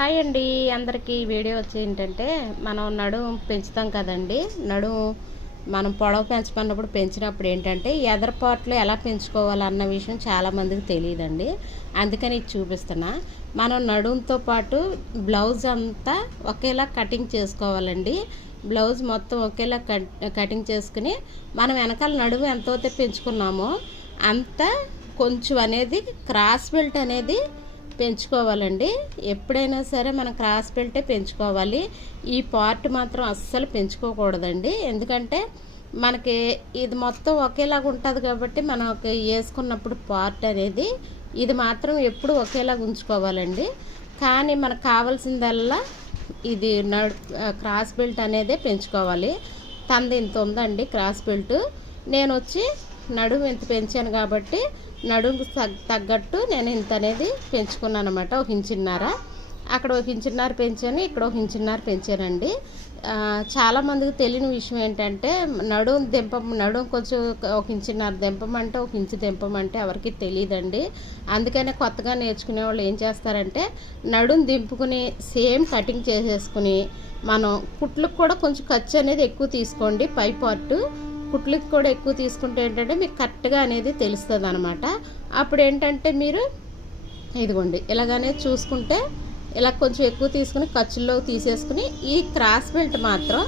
Hi అండి అందరికీ video వచ్చి ఏంటంటే మనం నడుము పెంచుతాం కదండి. నడుము మనం పొడవు పెంచమన్నప్పుడు పెంచినప్పుడు ఏంటంటే ఎదరపాట్లు ఎలా పెంచుకోవాలన్న విషయం చాలామందికి తెలియదండి. అందుకని ఇది చూపిస్తున్నా. మనం నడుముతో పాటు బ్లౌజ్ అంతా ఒకేలా కటింగ్ చేసుకోవాలండి. బ్లౌజ్ మొత్తం ఒకేలా కటింగ్ చేసుకుని మనం వెనకాల నడుము ఎంతైతే పెంచుకున్నామో అంత కొంచెం అనేది క్రాస్ బెల్ట్ అనేది పెంచుకోవాలండి. ఎప్పుడైనా సరే మనం క్రాస్ బెల్టే పెంచుకోవాలి. ఈ పార్ట్ మాత్రం అస్సలు పెంచుకోకూడదండి. ఎందుకంటే మనకి ఇది మొత్తం ఒకేలాగా ఉంటుంది కాబట్టి మనకి వేసుకున్నప్పుడు పార్ట్ అనేది ఇది మాత్రం ఎప్పుడు ఒకేలాగా ఉంచుకోవాలండి. కానీ మనకు కావాల్సిందల్లా ఇది క్రాస్ బెల్ట్ అనేదే పెంచుకోవాలి. తనది ఇంత ఉందండి క్రాస్ బెల్ట్. నేను వచ్చి నడుము ఇంత పెంచాను కాబట్టి నడుముకు తగ్గట్టు నేను ఇంత అనేది పెంచుకున్నాను అనమాట. 1 ఇంచున్నర, అక్కడ 1 ఇంచున్నర పెంచాను, ఇక్కడ 1 ఇంచున్నర పెంచానండి. చాలామందికి తెలియని విషయం ఏంటంటే నడుము కొంచెం 1 ఇంచున్నర దింపమంటే 1 ఇంచు దింపమంటే ఎవరికి తెలియదండి. అందుకనే కొత్తగా నేర్చుకునే వాళ్ళు ఏం చేస్తారంటే నడుము దింపుకుని సేమ్ కటింగ్ చేసేసుకుని మనం కుట్లకు కూడా కొంచెం ఖర్చు అనేది ఎక్కువ తీసుకోండి. పై పార్టు కుట్లకి కూడా ఎక్కువ తీసుకుంటే ఏంటంటే మీకు కరెక్ట్గా అనేది తెలుస్తుంది అనమాట. అప్పుడు ఏంటంటే మీరు ఇదిగోండి ఇలాగనే చూసుకుంటే ఇలా కొంచెం ఎక్కువ తీసుకుని ఖర్చుల్లో తీసేసుకుని ఈ క్రాస్ బెల్ట్ మాత్రం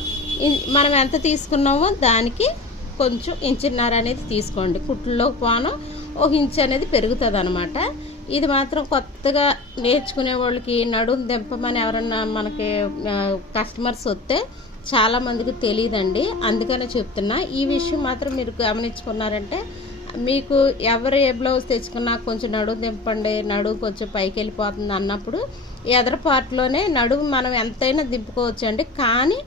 మనం ఎంత తీసుకున్నామో దానికి కొంచెం 1.5 ఇంచు అనేది తీసుకోండి. కుట్లలో పోను 1 ఇంచు అనేది పెరుగుతుంది అనమాట. ఇది మాత్రం కొత్తగా నేర్చుకునే వాళ్ళకి నడుము దింపమని ఎవరన్నా మనకి కస్టమర్స్ వస్తే చాలామందికి తెలియదండి. అందుకనే చెప్తున్నా. ఈ విషయం మాత్రం మీరు గమనించుకున్నారంటే మీకు ఎవరు ఏ బ్లౌజ్ తెచ్చుకున్నా కొంచెం నడుము దింపండి, నడుము కొంచెం పైకి వెళ్ళిపోతుంది అన్నప్పుడు ఎదర పార్ట్లోనే నడుము మనం ఎంతైనా దింపుకోవచ్చు అండి. కానీ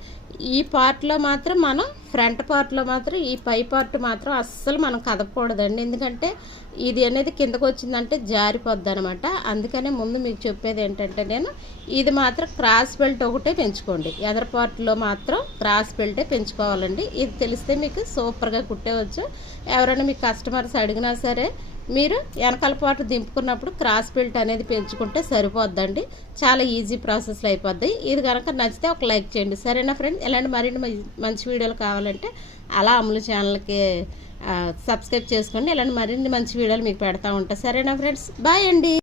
ఈ పార్ట్లో మాత్రం మనం ఫ్రంట్ పార్ట్లో మాత్రం ఈ పై పార్ట్ మాత్రం అస్సలు మనం కదపకూడదండి. ఎందుకంటే ఇది అనేది కిందకు వచ్చిందంటే జారిపోద్ది అనమాట. అందుకనే ముందు మీకు చెప్పేది ఏంటంటే నేను ఇది మాత్రం క్రాస్ బెల్ట్ ఒకటే పెంచుకోండి. ఎదర పార్ట్లో మాత్రం క్రాస్ బెల్టే పెంచుకోవాలండి. ఇది తెలిస్తే మీకు సూపర్గా కుట్టేవచ్చు. ఎవరైనా మీకు కస్టమర్స్ అడిగినా సరే మీరు వెనకాల పాటు దింపుకున్నప్పుడు క్రాస్ బెల్ట్ అనేది పెంచుకుంటే సరిపోద్దండి. చాలా ఈజీ ప్రాసెస్లో అయిపోద్ది. ఇది కనుక నచ్చితే ఒక లైక్ చేయండి. సరేనా ఫ్రెండ్స్? ఇలాంటి మరిన్ని మంచి వీడియోలు కావాలంటే అలా అమలు ఛానల్కి సబ్స్క్రైబ్ చేసుకోండి. ఇలాంటి మరిన్ని మంచి వీడియోలు మీకు పెడతా ఉంటా. సరేనా ఫ్రెండ్స్? బాయ్ అండి.